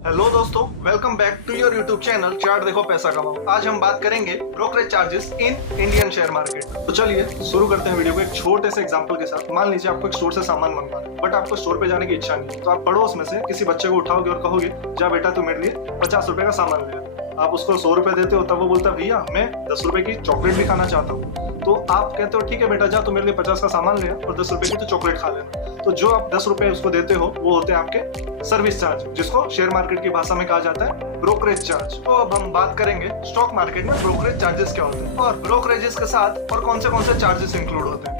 Hello दोस्तों, welcome back to your YouTube channel chart देखो पैसा कमाओ। आज हम बात करेंगे brokerage charges in Indian share market. तो चलिए शुरू करते हैं वीडियो को एक छोटे से एग्जांपल के साथ। मान लीजिए आपको एक स्टोर से सामान मंगवाना है, बट आपको स्टोर पे जाने की इच्छा नहीं है, तो आप पड़ोस में से किसी बच्चे को उठाओगे और कहोगे जा बेटा तू मेरे लिए 50 रुपए का सामान ले। आप उसको 100 रुपए देते हो, तब वो बोलता है भैया मैं 10 रुपए की चॉकलेट भी खाना चाहता हूँ। तो आप कहते हो ठीक है बेटा जा तू मेरे लिए 50 का सामान ले और 10 रुपए की तो चॉकलेट खा लेना। तो जो आप 10 रुपए उसको देते हो वो होते हैं आपके सर्विस चार्ज, जिसको शेयर मार्केट की भाषा में कहा जाता है ब्रोकरेज चार्ज। तो अब हम बात करेंगे स्टॉक मार्केट में ब्रोकरेज चार्जेस क्या होते हैं और ब्रोकरेजेस के साथ और कौन से चार्जेस इंक्लूड होते हैं।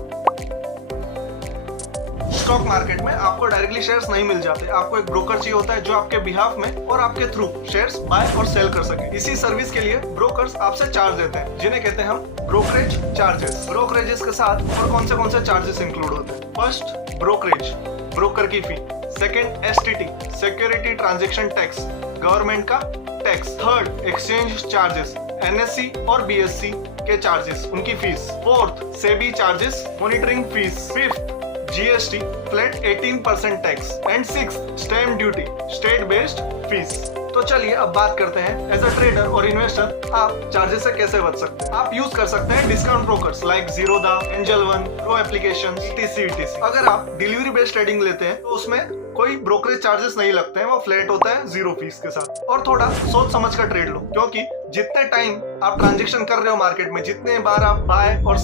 स्टॉक मार्केट में आपको डायरेक्टली शेयर्स नहीं मिल जाते, आपको एक ब्रोकर चाहिए होता है जो आपके बिहाफ में और आपके थ्रू शेयर्स बाय और सेल कर सके। इसी सर्विस के लिए ब्रोकर्स आपसे चार्ज देते हैं, जिन्हें कहते हैं हम ब्रोकरेज चार्जेस। ब्रोकरेजेस के साथ और कौन से चार्जेस इंक्लूड होते हैं। फर्स्ट ब्रोकरेज, ब्रोकर की fee. Second STT, security transaction tax, government का tax. Third exchange charges, NSC और बीएससी के चार्जेस, उनकी fees. Fourth SEBI charges, monitoring fees. Fifth GST flat 18% tax and sixth stamp duty state based fees. तो चलिए अब बात करते हैं एज अ ट्रेडर और इन्वेस्टर आप चार्जेस से कैसे बच सकते हैं। आप यूज कर सकते हैं discount brokers like Zerodha, angel one, pro application, etc। अगर आप डिलीवरी बेस्ड ट्रेडिंग लेते हैं तो उसमें कोई ब्रोकरेज चार्जेस नहीं लगते हैं, वो फ्लैट होता है 0 फीस के साथ। और थोड़ा सोच समझ कर ट्रेड लो, क्योंकि जितने टाइम आप ट्रांजैक्शन कर रहे हो मार्केट में, जितने बार आप बाय और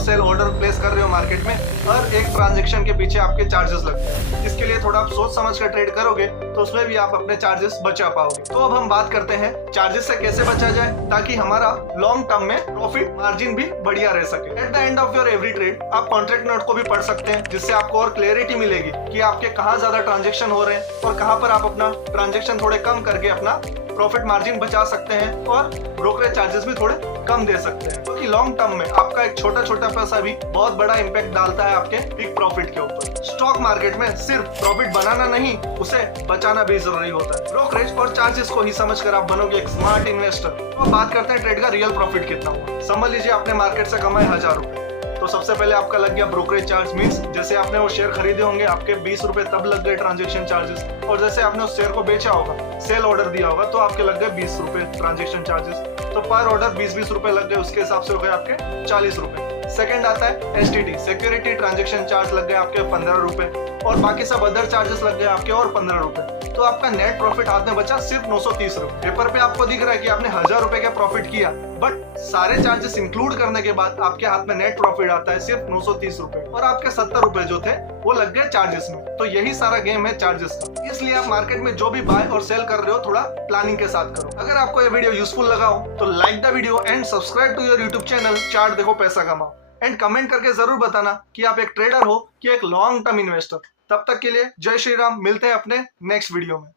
सेल ऑर्डर प्लेस कर रहे हो मार्केट में, हर एक ट्रांजैक्शन के पीछे आपके चार्जेस लगते हैं। इसके लिए थोड़ा आप सोच समझ कर ट्रेड करोगे तो उसमें भी आप अपने चार्जेस बचा पाओगे। तो अब हम बात करते हैं चार्जेस से कैसे बचा जाए ताकि हमारा लॉन्ग टर्म में प्रॉफिट मार्जिन भी बढ़िया रह सके। At the end of your every trade आप कॉन्ट्रैक्ट नोट को भी पढ़ सकते हैं, जिससे आपको और क्लैरिटी मिलेगी कि आपके कहाँ ज्यादा ट्रांजैक्शन हो रहे हैं और कहाँ पर आप अपना ट्रांजैक्शन थोड़े कम करके अपना प्रॉफिट मार्जिन बचा सकते हैं और ब्रोकरेज चार्जेस भी थोड़े कम दे सकते हैं, क्योंकि लॉन्ग टर्म में आपका एक छोटा पैसा भी बहुत बड़ा इंपैक्ट डालता है आपके बिग प्रॉफिट के ऊपर। स्टॉक मार्केट में सिर्फ प्रॉफिट बनाना नहीं, उसे बचाना भी जरूरी होता है। ब्रोकरेज और चार्जेस को ही समझकर आप बनोगे एक स्मार्ट इन्वेस्टर। तो बात करते हैं ट्रेड का रियल प्रॉफिट कितना हुआ। समझ लीजिए आपने मार्केट से कमाए 1000 रुपए, तो सबसे पहले आपका लग गया ब्रोकरेज चार्ज। मींस जैसे आपने वो शेयर खरीदे होंगे आपके 20 रुपए, तब लग गए ट्रांजैक्शन चार्जेस। और जैसे आपने उस शेयर को बेचा होगा, सेल ऑर्डर दिया होगा, तो आपके लग गए 20 रुपए ट्रांजैक्शन चार्जेस। तो पर ऑर्डर 20 रुपए लग गए, उसके हिसाब से हो गए आपके 40 रुपए। सेकंड आता है एसटीटी, सिक्योरिटी ट्रांजैक्शन चार्ज लग गए आपके 15 रुपए और बाकी सब अदर चार्जेस लग गए आपके और 15 रुपए। तो आपका नेट प्रॉफिट हाथ में बचा सिर्फ 930 रुपए। पेपर पे आपको दिख रहा है कि आपने 1000 रुपए का प्रॉफिट किया, बट सारे चार्जेस इंक्लूड करने के बाद आपके हाथ में नेट प्रॉफिट आता है सिर्फ 930 रुपए और आपके 70 रुपए जो थे वो लग गए चार्जेस में। तो यही सारा गेम है चार्जेस का। इसलिए आप मार्केट में जो भी बाय और सेल कर रहे हो थोड़ा प्लानिंग के साथ करो। अगर आपको ये वीडियो यूजफुल लगा हो तो like the video and subscribe to your YouTube channel chart देखो पैसा कमाओ। एंड कमेंट करके जरूर बताना कि आप एक ट्रेडर हो कि एक लॉन्ग टर्म इन्वेस्टर। तब तक के लिए जय श्री राम, मिलते हैं अपने नेक्स्ट वीडियो में।